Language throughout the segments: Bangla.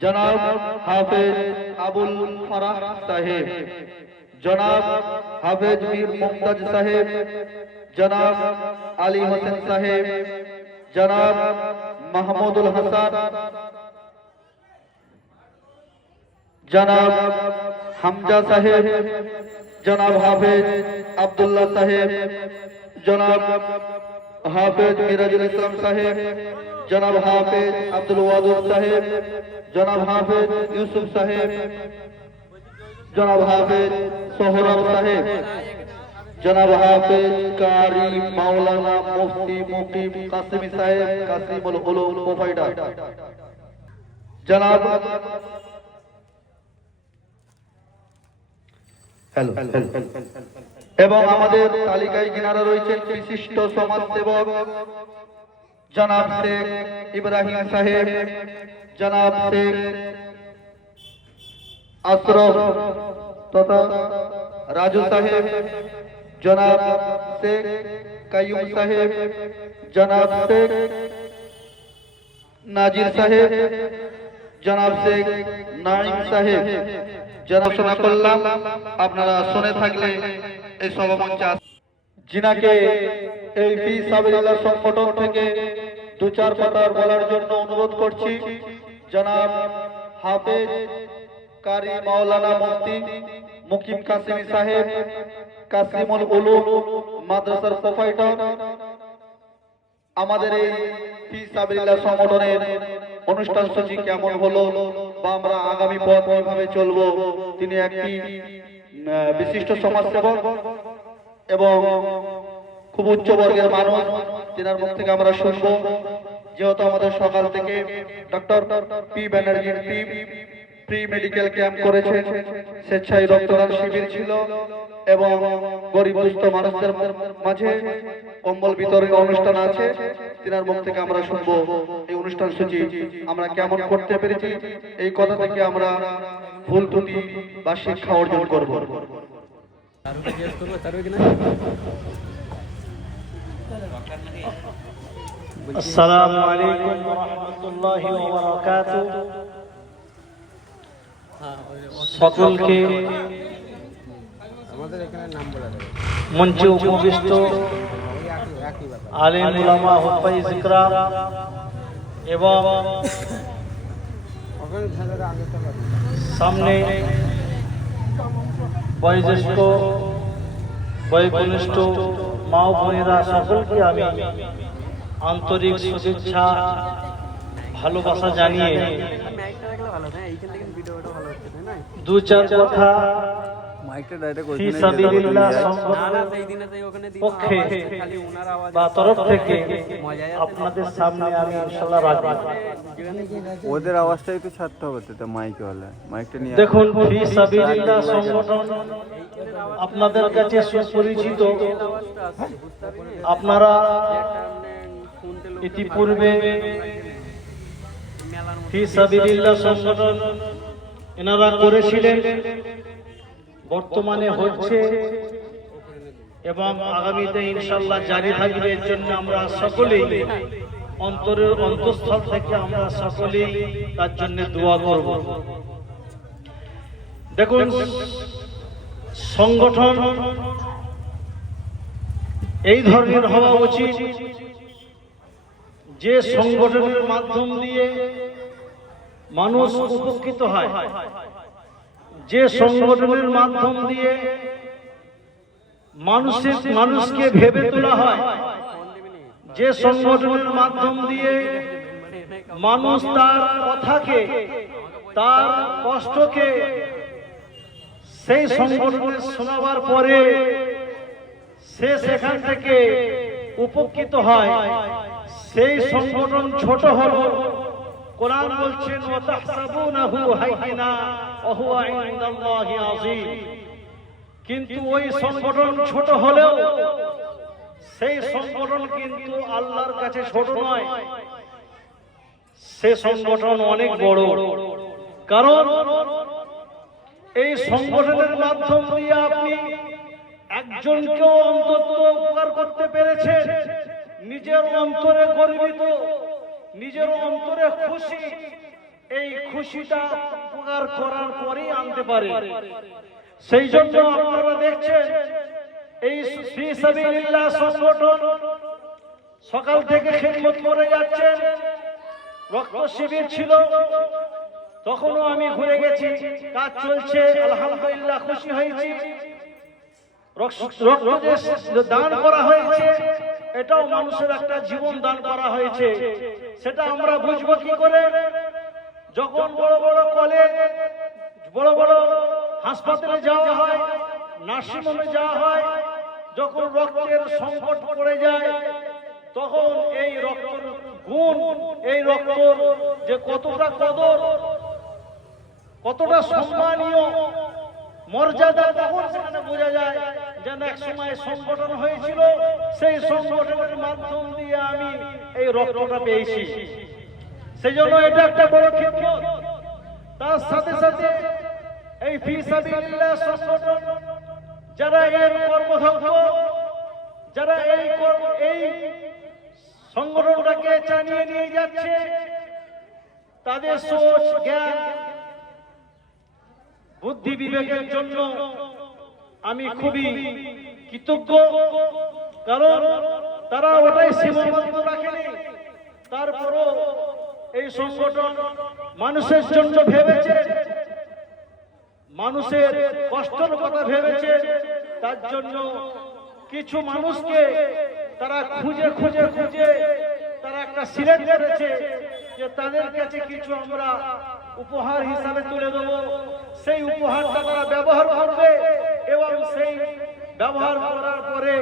जनाब हाफिज अबुल फराह साहेब, जनाब हाफिज मीर मुमताज साहेब, जनाब अली हुसैन साहेब, जनाब महमूदुल हसन, जनाब हमजा साहेब, जनाब हाफिज अब्दुल्ला साहेब, जनाब हाफिज मिराजुल इस्लाम साहेब, जनाब हाफिज अब्दुल वादुद साहेब, जनाब हाफिज यूसुफ साहेब, जनाब हाफिज सोहराब साहेब, जनाब हाफिज कारी मौलाना मुफ्ती मुकीम कासिमी साहेब, कासिमुल उलूम प्रोवाइडर, जनाब हेलो এবং আমাদের তালিকায় যিনারা রয়েছেন বিশিষ্ট সমাজসেবক জনাব শেখ ইব্রাহিম সাহেব, জনাব শেখ আশরফ তথা রাজু সাহেব, জনাব শেখ কাইয়ুম সাহেব, জনাব শেখ নাজির সাহেব, জনাব শেখ নাঈম সাহেব, জনাব শোনা করলাম আপনারা শুনে থাকলে এই সভামঞ্চে जिनाके फी साबिलिल्लाह संगठन থেকে दो चार কথা বলার জন্য অনুরোধ করছি। जनाब हाफिज कारी मौलाना मुफ्ती मुकीम कासिमी साहेब, कासिमुल उलूम মাদ্রাসার প্রোপাইটার, আমাদের এই ফি সাবিলিল্লাহ সংগঠনের অনুষ্ঠান সূচি কেমন হলো বা আমরা আগামী পথ কিভাবে চলবো, তিনি একটি বিশিষ্ট সমাজসেবক এবং খুব উচ্চ বর্গের মানুষ, তিনার মুখ থেকে আমরা শুনবো। যেহেতু আমাদের সকাল থেকে ডক্টর পি ব্যানার্জির টিম প্রি মেডিকেল ক্যাম্প করেছেন, স্বেচ্ছায় রক্তদান শিবির ছিল এবং গরিব দুস্থ মানুষদের মাঝে কম্বল বিতরণ অনুষ্ঠান আছে, তিনার মুখ থেকে আমরা শুনবো এই অনুষ্ঠান সূচি আমরা কেমন করতে পেরেছি, এই কথা থেকে আমরা ভুল ত্রুটি বা শিক্ষা অর্জন করব। আসসালামু আলাইকুম ওয়া রাহমাতুল্লাহি ওয়া বারাকাতুহু। সকলকে মঞ্চে উপবিষ্ট আলেম উলামা হুফাইজ ইকরাম এবং সামনে বয়োজ্যেষ্ঠ বয়োকনিষ্ঠ মা ও বোনেরা, সকলকে আমি আন্তরিক শুভেচ্ছা ভালোবাসা জানিয়ে দু চার কথা ফি সাবিলিল্লাহ সংগঠনের পক্ষে বা তরফ থেকে আপনাদের সামনে আমি ইনশাআল্লাহ রাখব। ওদের আওয়াজটা একটু ছাড়তে হবে তো মাইকে হলে, মাইকটা নিয়ে দেখুন, ফি সাবিলিল্লাহ সংগঠন আপনাদের কাছে সুপরিচিত। আপনারা ইতিপূর্বে ফি সাবিলিল্লাহ সংগঠন এনারা করেছিলেন, বর্তমানে হচ্ছে এবং আগামীতে ইনশাআল্লাহ জারি থাকবে। এর জন্য আমরা সকলেই অন্তরের অন্তঃস্থল থেকে আমরা সকলেই তার জন্য দোয়া করব। দেখুন, সংগঠন এই ধরনের হওয়া উচিত যে সংগঠনের মাধ্যম দিয়ে মানুষ উপকৃত হয়, যে সংগঠনের মাধ্যম দিয়ে মানুষকে ভেবে তোলা হয়, যে সংগঠনের মাধ্যম দিয়ে মানুষ তার কথাকে, তার কষ্টকে সেই সংগঠনে শোনাবার পরে সে সেখান থেকে উপকৃত হয়, সেই সংগঠন ছোট হলো। কোরআন বলছেন ওয়া তাহসাবুনাহু হাইয়িনা ওয়া হুয়া ইনদাল্লাহি আযীম। কিন্তু ওই সংগঠন ছোট হলেও সেই সংগঠন কিন্তু আল্লাহর কাছে ছোট নয়, সে সংগঠন অনেক বড়। কারণ এই সংগঠনের মাধ্যম দিয়ে আপনি একজনকেও অন্তত উপকার করতে পেরেছেন, নিজের অন্তরে গর্বিত, নিজের অন্তরে খুশি, এই খুশিটা উপকার করার পরেই আনতে পারে। সেই জন্য আপনারা দেখছেন এই ফি সাবিলিল্লাহ সংগঠন সকাল থেকে খিদমত করে যাচ্ছেন। রক্ত শিবির ছিল, তখনও আমি ঘুরে গেছি, কাজ চলছে, আলহামদুলিল্লাহ খুশি হয়েছি। রক্ত যে দান করা হয়েছে এটাও মানুষের একটা জীবন দান করা হয়েছে। সেটা আমরা বুঝবো কি করে? যখন বড় বড় কলেজ, বড় বড় হাসপাতালে যাওয়া হয়, নার্সিংহোমে যাওয়া হয়, যখন রক্তের সংকট পড়ে যায়, তখন এই রক্তের গুণ, এই রক্ত যে কতটা কদর, কতটা সম্মানীয় মর্যাদা, তখন সেখানে বোঝা যায় যেন এক সময় সংগঠন হয়েছিল, সেই সংগঠনের মাধ্যম দিয়ে আমি এই রক্তটা পেয়েছি। সেই জন্য এটা একটা বড় খিদমত। তার সাথে সাথে এই ফি সাবিলিল্লাহ সংগঠন যারা এর কর্মদক্ষ, যারা এই সংগঠনটাকে চালিয়ে নিয়ে যাচ্ছে, তাদের সোচ, জ্ঞান, বুদ্ধি, বিবেকের জন্য আমি খুবই কৃতজ্ঞ। কারণ তারা ওটাই সীমাবদ্ধ রাখেনি, তারপরও এই সংগঠন মানুষের জন্য ভেবেছে, মানুষের কষ্টের কথা ভেবেছে। তার জন্য কিছু মানুষকে তারা খুঁজে খুঁজে খুঁজে তারা একটা সিলেক্ট করেছে যে তাদের কাছে কিছু আমরা উপহার হিসাবে তুলে দেবো। সেই উপহারটা তারা ব্যবহার করবে এবং সেই ব্যবহার করার পরে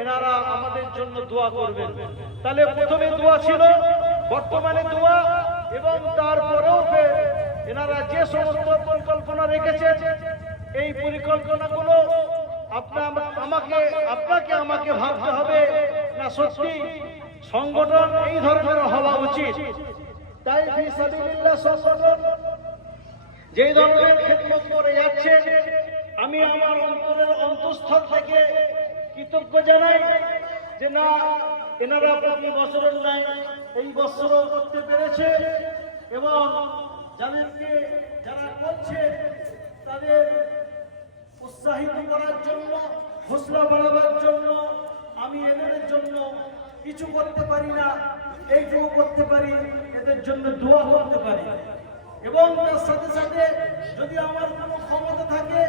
এনারা আমাদের জন্য দোয়া করবেন। তাহলে প্রথমে দোয়া ছিল, বর্তমানে দোয়া, এবং তারপরেও এনারা যে সমস্ত পরিকল্পনা রেখেছেন, এই পরিকল্পনাগুলো আপনাকে আমাকে ভাবতে হবে না সত্যি সংগঠন এই ধরনের হওয়া উচিত। তাই ফি সাবিলিল্লাহ সংগঠন যেই ধরনের খিদমত করে যাচ্ছে, আমি আমার অন্তরের অন্তঃস্থল থেকে কৃতজ্ঞ জানাই যে না, এনারা প্রতি বছরের নাই এই বছরও করতে পেরেছে, এবং যাদেরকে যারা করছে তাদের উৎসাহিত করার জন্য, হৌসলা বাড়াবার জন্য আমি এদের জন্য কিছু করতে পারি না, এইটুকু করতে পারি, এদের জন্য দোয়া করতে পারি। এবং তার সাথে সাথে যদি আমার কোনো ক্ষমতা থাকে,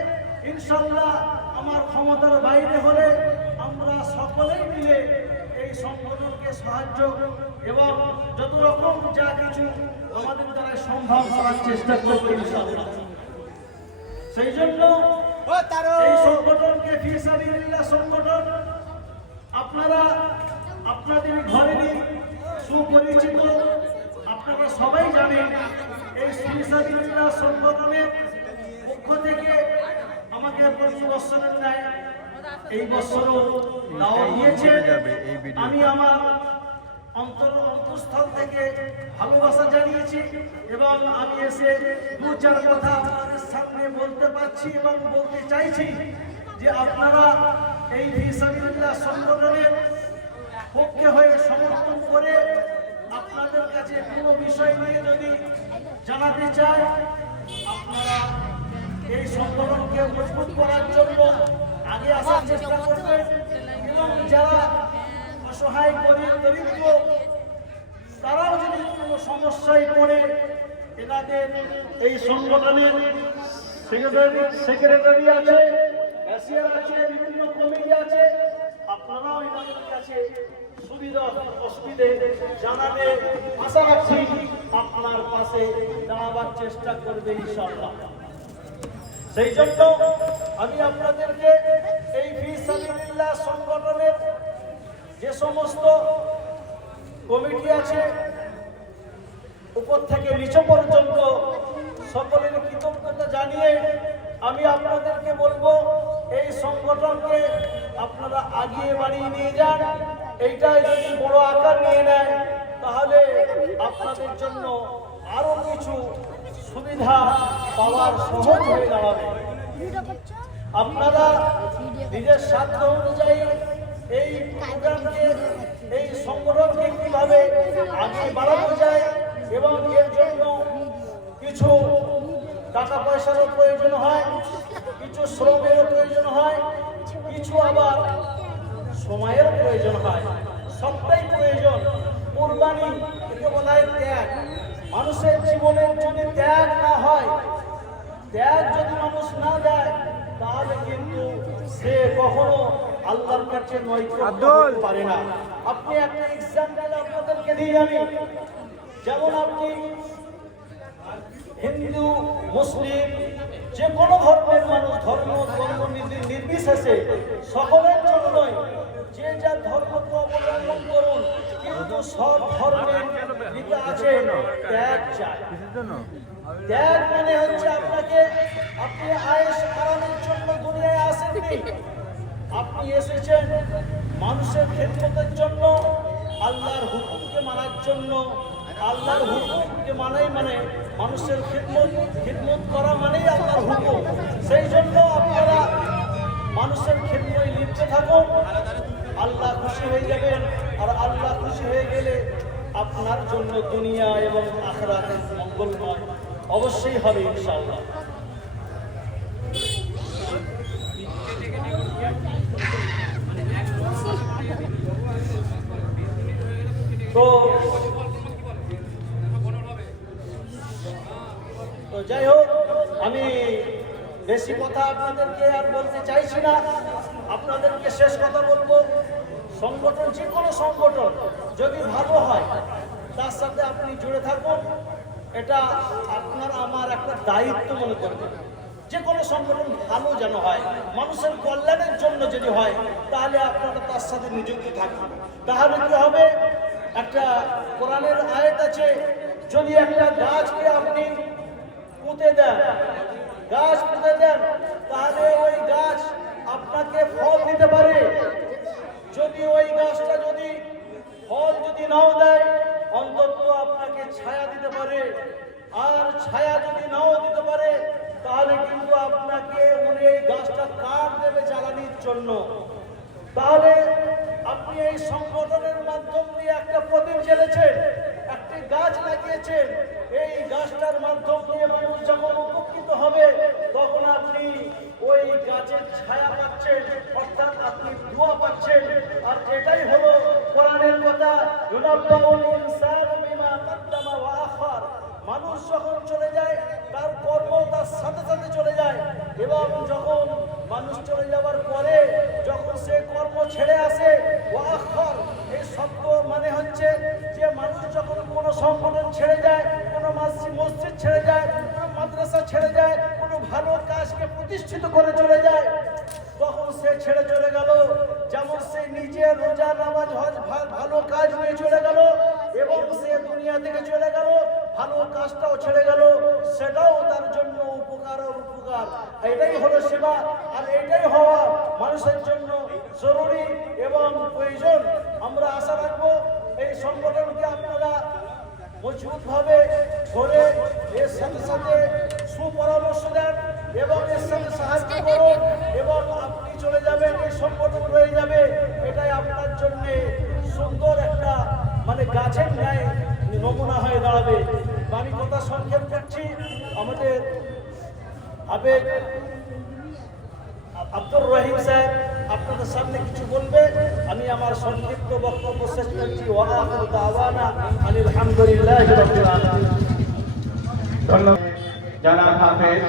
ইনশাআল্লাহ আমার ক্ষমতার বাইরে হলে আমরা সকলেই মিলে এই সংগঠনকে সাহায্য এবং যত রকম যা কিছু আমাদের দ্বারা সম্ভব করার চেষ্টা করব ইনশাআল্লাহ। সেই জন্য এই সংগঠনকে ফি সাবিলিল্লাহ সংগঠন আপনারা আপনাদের ঘরেরই সুপরিচিত, আপনারা সবাই জানেন। এই ফি সাবিলিল্লাহ সংগঠনের পক্ষ থেকে আমাকে প্রতি বছরের ন্যায় এই বছরও দাওয়াত দিয়েছে। আমি আমার অন্তঃস্থল থেকে ভালোবাসা জানিয়েছি এবং আমি এসে দু চার কথা আপনাদের সামনে বলতে পারছি এবং বলতে চাইছি যে আপনারা এই ফি সাবিলিল্লাহ সংগঠনের পক্ষে হয়ে সমর্থন করে আপনাদের কাছে কোনো বিষয় নিয়ে যদি জানাতে চাই, আপনারা এই সংগঠনকে মজবুত করার জন্য আগে আসার চেষ্টা করবেন এবং যারা অসহায় গরিব দরিদ্র তারাও যদি কোনো সমস্যায় পড়ে এনাদের এই সংগঠনের সেক্রেটারি আছে, ক্যাশিয়ার আছে, বিভিন্ন কমিটি আছে, আপনারাও এনাদের কাছে সুবিধা অসুবিধে জানালে আশা রাখছি আপনার পাশে দাঁড়াবার চেষ্টা করবে ইনশাআল্লাহ। সেই জন্য আমি আপনাদেরকে এই ফি সাবিলিল্লাহ সংগঠনের যে সমস্ত কমিটি আছে উপর থেকে নিচু পর্যন্ত সকলের কৃতজ্ঞতা জানিয়ে আমি আপনাদেরকে বলবো এই সংগঠনকে আপনারা আগিয়ে বাড়িয়ে নিয়ে যান। এইটাই যদি বড় আকার নিয়ে নেয় তাহলে আপনাদের জন্য আরো কিছু সুবিধা পাওয়ার সহজ হয়ে দাঁড়াবে। আপনারা নিজের সাধ্য অনুযায়ী এই প্রোগ্রামকে, এই সংগঠনকে কিভাবে আগে বাড়ানো যায় এবং এর জন্য কিছু টাকা পয়সারও প্রয়োজন হয়, কিছু শ্রমেরও প্রয়োজন হয়, কিছু আবার সময়ের প্রয়োজন হয়। সবটাই প্রয়োজন। কুরবানি একে বলা হয় ত্যাগ। মানুষের জীবনের যদি ত্যাগ না হয়, ত্যাগ যদি মানুষ না দেয়, তাহলে কিন্তু সে কখনো আল্লাহর কাছে নৈকট্য হতে পারে না। আপনি একটা এক্সাম্পল আপনাদেরকে দিয়ে আমি, যেমন আপনি হিন্দু, মুসলিম, যে কোনো ধর্মের মানুষ, ধর্ম নির্বিশেষে সকলের জন্যই যে যা ধর্মকে অবলম্বন করুন, কিন্তু সব ধর্মের দিকে আছে ত্যাগ চায়। ত্যাগ মানে হচ্ছে আপনি আয়েশ আরামের জন্য দুনিয়ায় আসেননি, আপনি এসেছেন মানুষের খেদমতের জন্য, আল্লাহর হুকুমকে মানার জন্য। আল্লাহর হুকুমকে মানাই মানে মানুষের খিদমত করা মানেই আল্লাহর হুকুম। সেই জন্য আপনারা মানুষের খিদমতে লিপ্ত থাকুন, আল্লাহ খুশি হয়ে যাবেন। আর আল্লাহ খুশি হয়ে গেলে আপনার জন্য দুনিয়া এবং আখিরাতে মঙ্গলময় অবশ্যই হবে ইনশাআল্লাহ। তো যাই হোক, আমি বেশি কথা আপনাদেরকে আর বলতে চাইছি না। আপনাদেরকে শেষ কথা বলবো, সংগঠন, যে কোনো সংগঠন যদি ভালো হয় তার সাথে আপনি জুড়ে থাকুন। এটা আপনার আমার একটা দায়িত্ব মনে করবেন। যে কোনো সংগঠন ভালো যেন হয়, মানুষের কল্যাণের জন্য যদি হয়, তাহলে আপনারা তার সাথে নিযুক্ত থাকুন। তাহলে কি হবে, একটা কোরআনের আয়াত আছে, যদি একটা গাছকে আপনি পুঁতে দেন, গাছ পুঁতে দেন, তাহলে ওই গাছ আপনাকে ফল দিতে পারে। যদি ওই গাছটা যদি ফল যদি নাও দেয়, অন্তত আপনাকে ছায়া দিতে পারে। আর ছায়া যদি নাও দিতে পারে, তাহলে কিন্তু আপনাকে উনি এই গাছটা কাঠ দেবে জ্বালানির জন্য। তাহলে আপনি এই সংগঠনের মাধ্যম দিয়ে একটা প্রদীপ জ্বেলেছেন, একটি গাছ লাগিয়েছেন। এই গাছটার মাধ্যম দিয়ে মানুষ যখন উপকৃত হবে, তখন আপনি ওই গাছের ছায়া পাচ্ছেন, অর্থাৎ আপনি দোয়া পাচ্ছেন। আর এটাই হলো কোরআনের কথা, ইউনাব্বাউল ইনসানু বিমা কাদ্দামা ওয়া আখার। মানুষ যখন চলে যায়, তার কর্ম তার সাথে সাথে চলে যায়। এবং যখন মানুষ চলে যাওয়ার পরে যখন সে কর্ম ছেড়ে আসে, ওয়া আখার, এই শব্দ মানে হচ্ছে যে মানুষ যখন কোনো সংগঠন ছেড়ে যায়, কোনো মসজিদ ছেড়ে যায়, কোনো মাদ্রাসা ছেড়ে যায়, কোনো ভালো কাজকে প্রতিষ্ঠিত করে চলে যায়, তখন সে ছেড়ে চলে গেল। যেমন সে নিজে রোজা নামাজ হজ ভালো কাজ নিয়ে চলে গেল, এবং সে দুনিয়া থেকে চলে গেল, ভালো কাজটাও ছেড়ে গেল, সেটাও তার জন্য উপকার আর উপকার। এটাই হলো সেবা, আর এটাই হওয়া মানুষের জন্য জরুরি এবং প্রয়োজন। আমরা আশা রাখবো এই সংগঠনকে আপনারা মজবুতভাবে ধরে এর সাথে সাথে সুপরামর্শ দেন এবং এর সাথে সাহায্য করুন, এবং আপনি চলে যাবেন, এই সংগঠন রয়ে যাবে। এটাই আপনার জন্য সুন্দর একটা মানে গাছের ন্যায় নমুনা হয়ে দাঁড়াবে। আমি কথা সংক্ষেপ করছি। আমাদের আবেগ আব্দুর রহিম সাহেব আপনাদের সামনে কিছু বলবে। আমি আমার সংক্ষিপ্ত বক্তব্য শেষ করছি। ওয়া আখিরু দাওয়ানা আনিল হামদুলিল্লাহি রাব্বিল আলামিন। জনাব হাফেজ